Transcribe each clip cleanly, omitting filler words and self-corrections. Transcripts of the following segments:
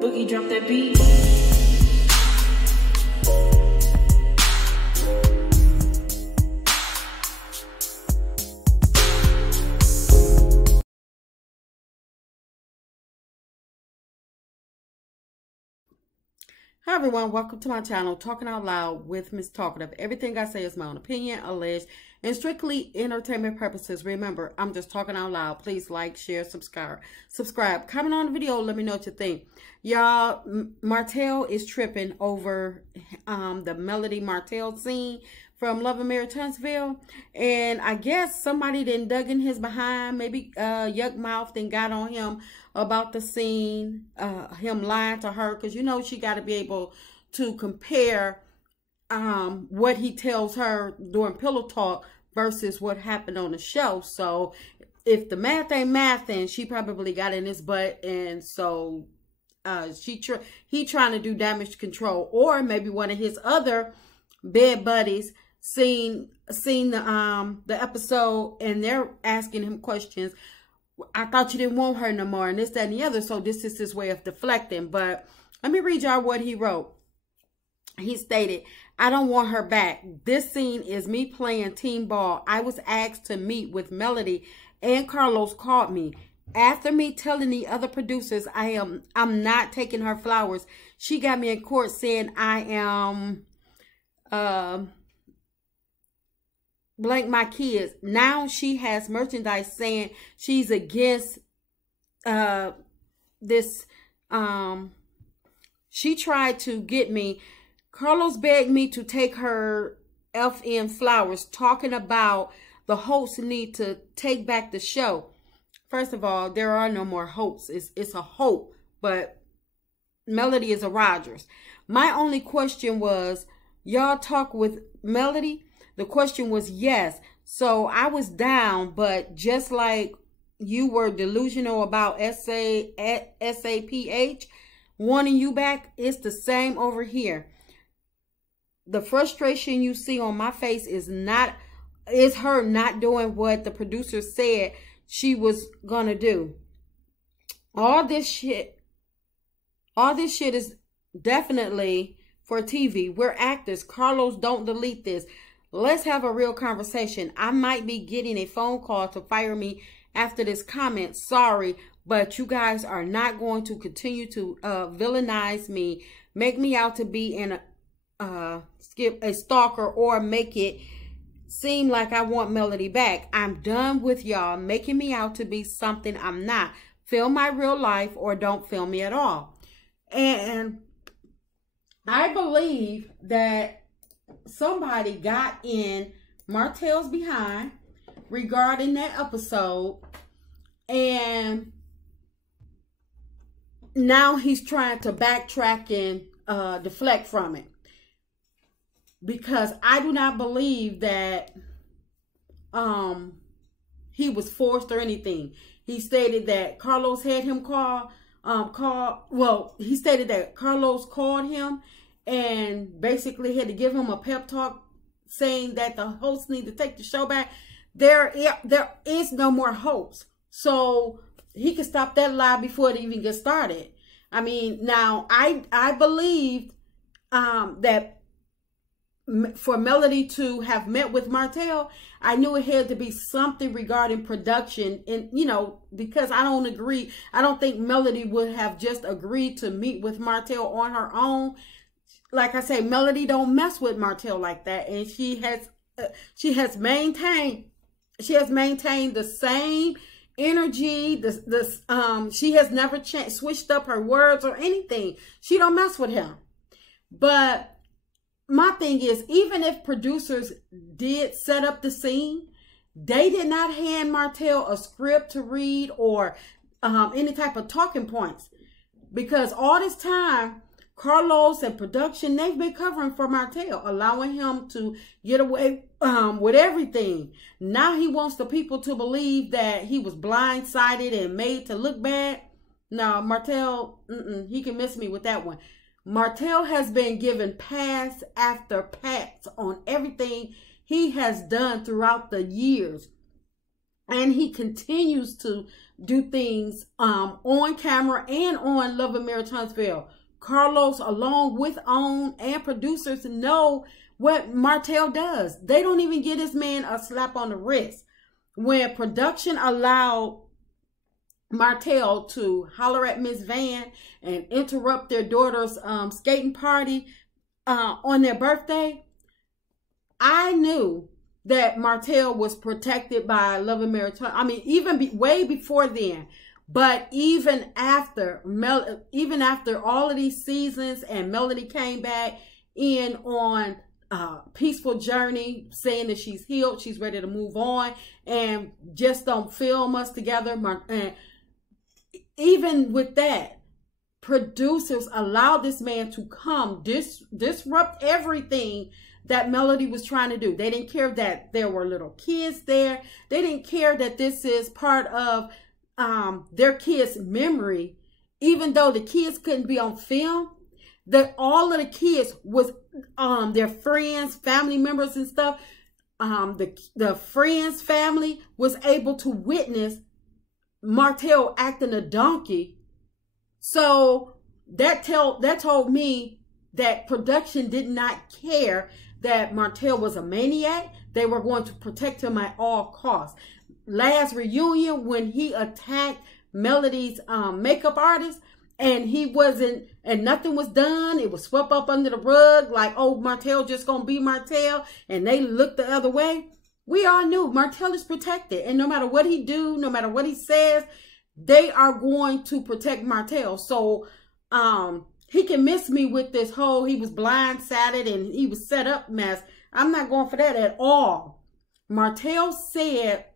Boogie drop that beat. Hi everyone, welcome to my channel, Talking Out Loud with Miss Talkative. Everything I say is my own opinion, alleged, and strictly entertainment purposes. Remember, I'm just talking out loud. Please like, share, subscribe. Comment on the video. Let me know what you think. Y'all, Martell is tripping over the Melody Martell scene from Love and Marriage Huntsville. And I guess somebody then dug in his behind, maybe Yuck Mouth, and got on him about the scene, him lying to her, because you know she got to be able to compare what he tells her during pillow talk versus what happened on the show. So if the math ain't math, then she probably got in his butt, and so he trying to do damage control. Or maybe one of his other bed buddies seen the episode, and they're asking him questions. I thought you didn't want her no more, and this, that, and the other. So this is his way of deflecting. But let me read y'all what he wrote. He stated, I don't want her back. This scene is me playing team ball. I was asked to meet with Melody, and Carlos called me. After me telling the other producers I'm not taking her flowers, she got me in court saying I am blank my kids. Now she has merchandise saying she's against this. She tried to get me. Carlos begged me to take her FN flowers, talking about the hosts need to take back the show. First of all, there are no more hopes. It's a hope, but Melody is a Rogers. My only question was, y'all talk with Melody? The question was yes. So I was down, but just like you were delusional about SAPH wanting you back, it's the same over here. The frustration you see on my face is her not doing what the producer said she was gonna do. All this shit is definitely for TV. We're actors. Carlos, don't delete this. Let's have a real conversation. I might be getting a phone call to fire me after this comment. Sorry, but you guys are not going to continue to villainize me, make me out to be a stalker, or make it seem like I want Melody back. I'm done with y'all making me out to be something I'm not. Film my real life or don't film me at all. And I believe that somebody got in Martell's behind regarding that episode, and now he's trying to backtrack and deflect from it, because I do not believe that he was forced or anything. He stated that Carlos had him he stated that Carlos called him and basically had to give him a pep talk saying that the hosts need to take the show back. There is no more hopes. So he could stop that lie before it even gets started. I mean, now I believed that for Melody to have met with Martell, I knew it had to be something regarding production. And, you know, because I don't agree. I don't think Melody would have just agreed to meet with Martell on her own. Like I say, Melody don't mess with Martell like that, and she has maintained the same energy. She has never switched up her words or anything. She don't mess with him. But my thing is, even if producers did set up the scene, they did not hand Martell a script to read or any type of talking points, because all this time, Carlos and production, they've been covering for Martell, allowing him to get away with everything. Now he wants the people to believe that he was blindsided and made to look bad. No, Martell, he can miss me with that one. Martell has been given pass after pass on everything he has done throughout the years. And he continues to do things on camera and on Love and Marriage Huntsville. Carlos, along with OWN and producers, know what Martell does. They don't even give this man a slap on the wrist. When production allowed Martell to holler at Miss Van and interrupt their daughter's skating party on their birthday, I knew that Martell was protected by Love and Marriage. I mean, even way before then, but even after all of these seasons, and Melody came back in on Peaceful Journey, saying that she's healed, she's ready to move on, and just don't film us together. And even with that, producers allowed this man to come disrupt everything that Melody was trying to do. They didn't care that there were little kids there. They didn't care that this is part of their kids' memory. Even though the kids couldn't be on film, that all of the kids was their friends, family members and stuff. The friends' family was able to witness Martell acting a donkey. So that told me that production did not care that Martell was a maniac. They were going to protect him at all costs. Last reunion, when he attacked Melody's makeup artist, and nothing was done, it was swept up under the rug, like, oh, Martell just gonna be Martell, and they looked the other way. We all knew Martell is protected, and no matter what he do, no matter what he says, they are going to protect Martell. So he can miss me with this whole he was blindsided and he was set up mess. I'm not going for that at all. Martell said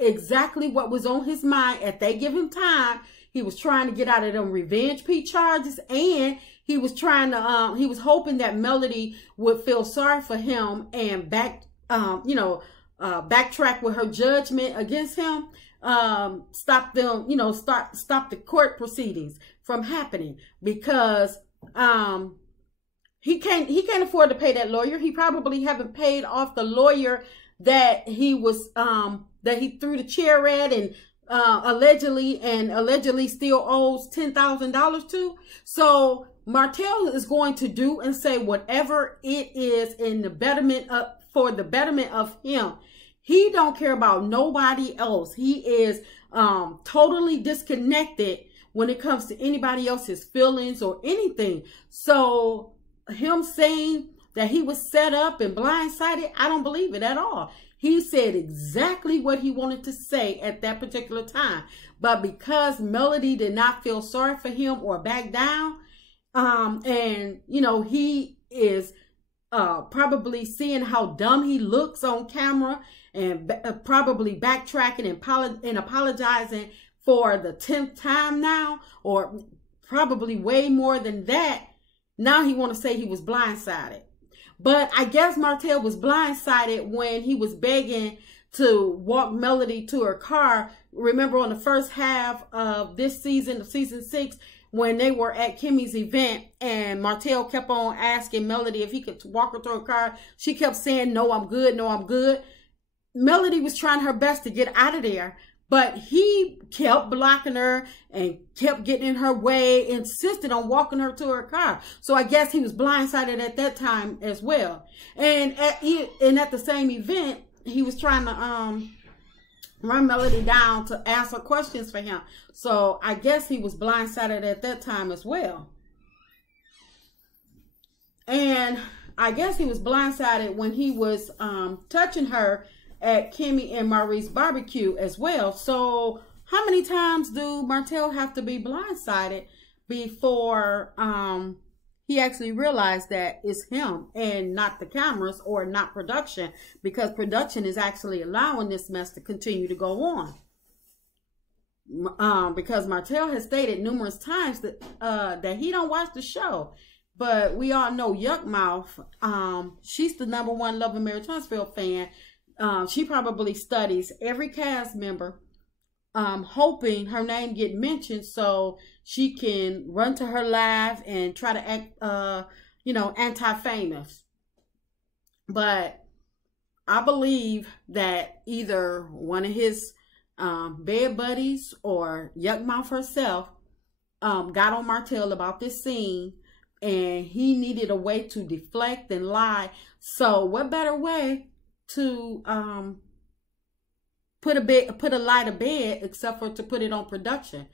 exactly what was on his mind. If they give him time, he was trying to get out of them revenge P charges, and he was trying to he was hoping that Melody would feel sorry for him and backtrack with her judgment against him. Stop them, stop the court proceedings from happening, because he can't afford to pay that lawyer. He probably haven't paid off the lawyer that he was that he threw the chair at and allegedly still owes $10,000 to. So Martell is going to do and say whatever it is in the betterment for the betterment of him. He don't care about nobody else. He is totally disconnected when it comes to anybody else's feelings or anything. So him saying that he was set up and blindsided, I don't believe it at all. He said exactly what he wanted to say at that particular time. But because Melody did not feel sorry for him or back down, and he is probably seeing how dumb he looks on camera, and probably backtracking and apologizing for the 10th time now, or probably way more than that. Now he want to say he was blindsided. But I guess Martell was blindsided when he was begging to walk Melody to her car. Remember on the first half of this season, of season 6, when they were at Kimmy's event and Martell kept on asking Melody if he could walk her to her car. She kept saying, no, I'm good. No, I'm good. Melody was trying her best to get out of there, but he kept blocking her and kept getting in her way, insisted on walking her to her car. So I guess he was blindsided at that time as well. And at the same event, he was trying to run Melody down to answer questions for him. So I guess he was blindsided at that time as well. And I guess he was blindsided when he was touching her at Kimmy and Maurice barbecue as well. So how many times do Martell have to be blindsided before he actually realized that it's him and not the cameras or not production? Because production is actually allowing this mess to continue to go on. Because Martell has stated numerous times that that he don't watch the show. But we all know Yuck Mouth, she's the #1 Love and Marriage Huntsville fan. She probably studies every cast member, hoping her name get mentioned so she can run to her live and try to act, anti-famous. But I believe that either one of his bed buddies or Yuckmouth herself got on Martell about this scene, and he needed a way to deflect and lie. So what better way to put a lie to bed except for to put it on production,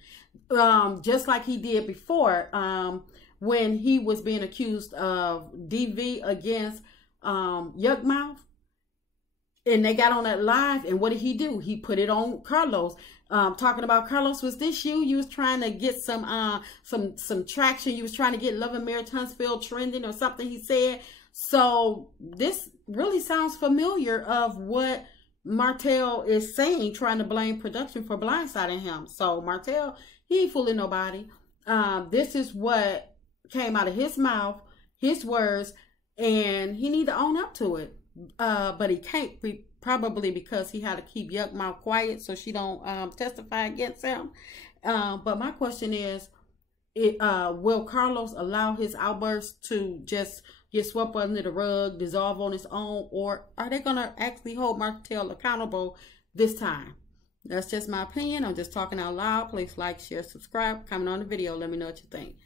just like he did before when he was being accused of DV against Yuckmouth. And they got on that live, and what did he do? He put it on Carlos, talking about, Carlos, was this you? You was trying to get some traction. You was trying to get Love and Marriage Huntsville trending or something, he said. So this really sounds familiar of what Martell is saying, trying to blame production for blindsiding him. So Martell, he ain't fooling nobody. This is what came out of his mouth, his words, and he need to own up to it. But he can't, probably because he had to keep Yuckmouth quiet so she don't testify against him. But my question is, will Carlos allow his outburst to just get swept under the rug, dissolve on its own, or are they going to actually hold Martell accountable this time? That's just my opinion. I'm just talking out loud. Please like, share, subscribe, comment on the video. Let me know what you think.